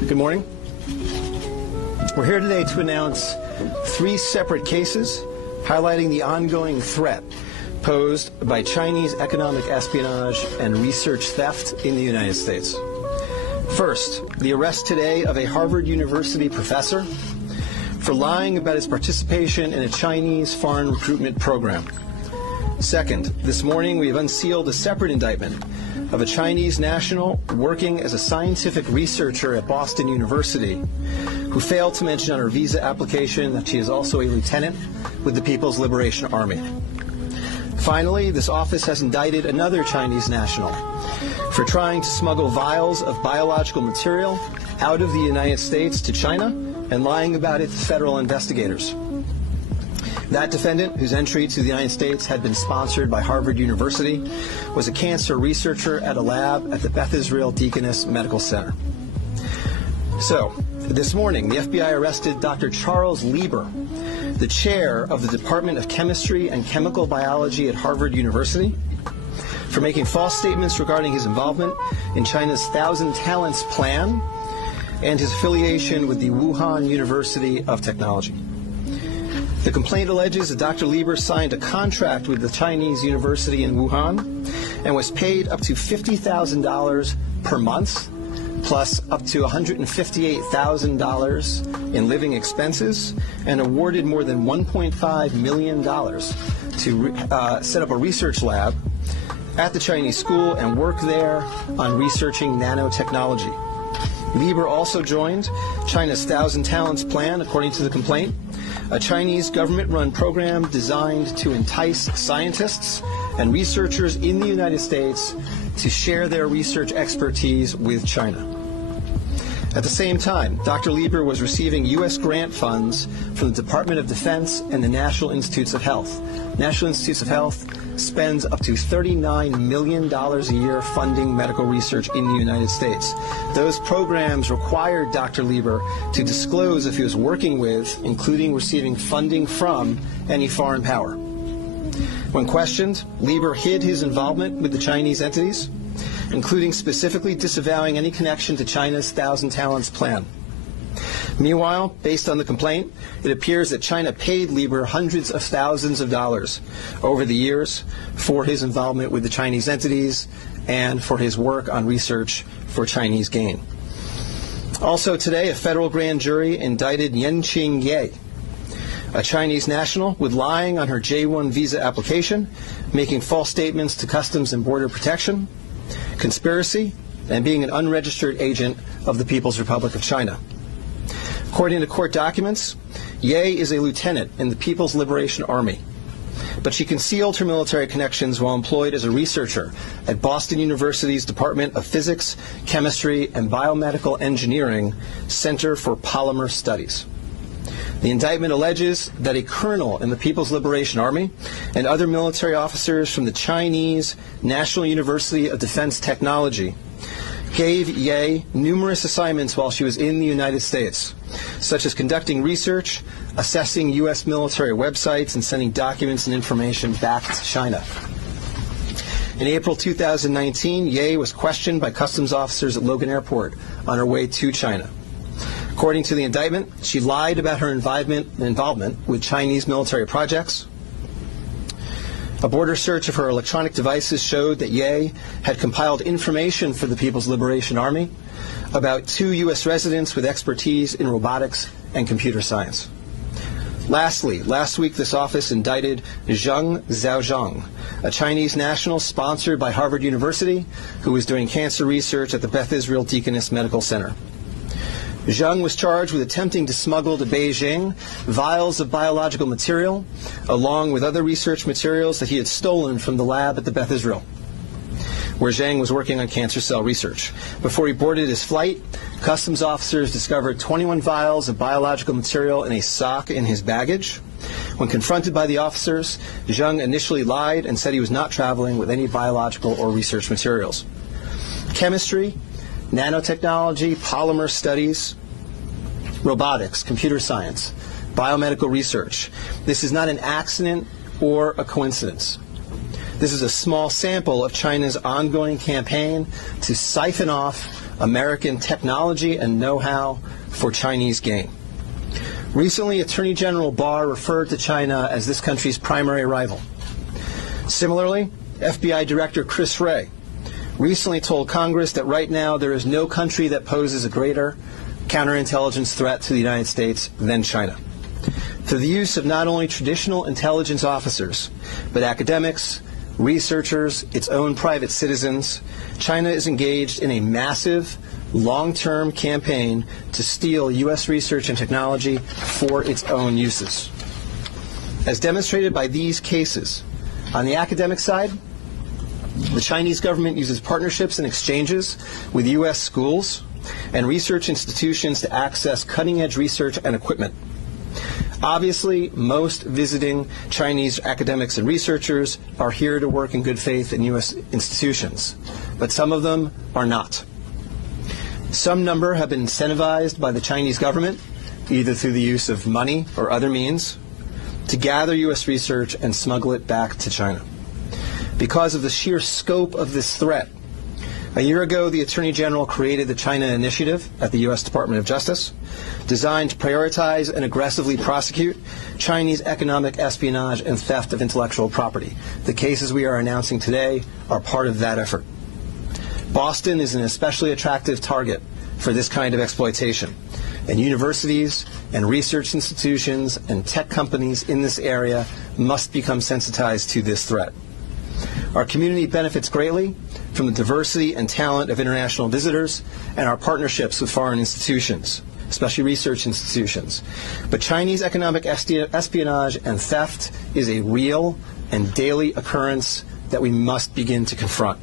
Good morning. We're here today to announce 3 separate cases highlighting the ongoing threat posed by Chinese economic espionage and research theft in the United States. First, the arrest today of a Harvard University professor for lying about his participation in a Chinese foreign recruitment program. Second, this morning we have unsealed a separate indictment of a Chinese national working as a scientific researcher at Boston University who failed to mention on her visa application that she is also a lieutenant with the People's Liberation Army. Finally, this office has indicted another Chinese national for trying to smuggle vials of biological material out of the United States to China and lying about it to federal investigators. That defendant, whose entry to the United States had been sponsored by Harvard University, was a cancer researcher at a lab at the Beth Israel Deaconess Medical Center. So, this morning, the FBI arrested Dr. Charles Lieber, the chair of the Department of Chemistry and Chemical Biology at Harvard University, for making false statements regarding his involvement in China's 1,000 Talents Plan and his affiliation with the Wuhan University of Technology. The complaint alleges that Dr. Lieber signed a contract with the Chinese university in Wuhan and was paid up to $50,000 per month, plus up to $158,000 in living expenses, and awarded more than $1.5 million to set up a research lab at the Chinese school and work there on researching nanotechnology. Lieber also joined China's 1,000 Talents Plan, according to the complaint, a Chinese government-run program designed to entice scientists and researchers in the United States to share their research expertise with China. At the same time, Dr. Lieber was receiving U.S. grant funds from the Department of Defense and the National Institutes of Health. National Institutes of Health spends up to $39 million a year funding medical research in the United States. Those programs required Dr. Lieber to disclose if he was working with, including receiving funding from, any foreign power. When questioned, Lieber hid his involvement with the Chinese entities, including specifically disavowing any connection to China's 1,000 Talents Plan. Meanwhile, based on the complaint, it appears that China paid Lieber hundreds of thousands of dollars over the years for his involvement with the Chinese entities and for his work on research for Chinese gain. Also today, a federal grand jury indicted Yenqing Ye, a Chinese national, with lying on her J-1 visa application, making false statements to Customs and Border Protection, conspiracy, and being an unregistered agent of the People's Republic of China. According to court documents, Ye is a lieutenant in the People's Liberation Army, but she concealed her military connections while employed as a researcher at Boston University's Department of Physics, Chemistry, and Biomedical Engineering Center for Polymer Studies. The indictment alleges that a colonel in the People's Liberation Army and other military officers from the Chinese National University of Defense Technology gave Ye numerous assignments while she was in the United States, such as conducting research, assessing U.S. military websites, and sending documents and information back to China. In April 2019, Ye was questioned by customs officers at Logan Airport on her way to China. According to the indictment, she lied about her involvement with Chinese military projects. A border search of her electronic devices showed that Ye had compiled information for the People's Liberation Army about 2 U.S. residents with expertise in robotics and computer science. Lastly, last week this office indicted Zheng Zhaozhang, a Chinese national sponsored by Harvard University who was doing cancer research at the Beth Israel Deaconess Medical Center. Zheng was charged with attempting to smuggle to Beijing vials of biological material, along with other research materials that he had stolen from the lab at the Beth Israel, where Zheng was working on cancer cell research. Before he boarded his flight, customs officers discovered 21 vials of biological material in a sock in his baggage. When confronted by the officers, Zheng initially lied and said he was not traveling with any biological or research materials. Chemistry, nanotechnology, polymer studies, robotics, computer science, biomedical research. This is not an accident or a coincidence. This is a small sample of China's ongoing campaign to siphon off American technology and know-how for Chinese gain. Recently, Attorney General Barr referred to China as this country's primary rival. Similarly, FBI Director Chris Wray recently told Congress that right now there is no country that poses a greater counterintelligence threat to the United States than China. Through the use of not only traditional intelligence officers, but academics, researchers, its own private citizens, China is engaged in a massive, long-term campaign to steal U.S. research and technology for its own uses. As demonstrated by these cases, on the academic side, the Chinese government uses partnerships and exchanges with U.S. schools and research institutions to access cutting-edge research and equipment. Obviously, most visiting Chinese academics and researchers are here to work in good faith in U.S. institutions, but some of them are not. Some number have been incentivized by the Chinese government, either through the use of money or other means, to gather U.S. research and smuggle it back to China. Because of the sheer scope of this threat, a year ago, the Attorney General created the China Initiative at the U.S. Department of Justice, designed to prioritize and aggressively prosecute Chinese economic espionage and theft of intellectual property. The cases we are announcing today are part of that effort. Boston is an especially attractive target for this kind of exploitation, and universities and research institutions and tech companies in this area must become sensitized to this threat. Our community benefits greatly from the diversity and talent of international visitors and our partnerships with foreign institutions, especially research institutions. But Chinese economic espionage and theft is a real and daily occurrence that we must begin to confront.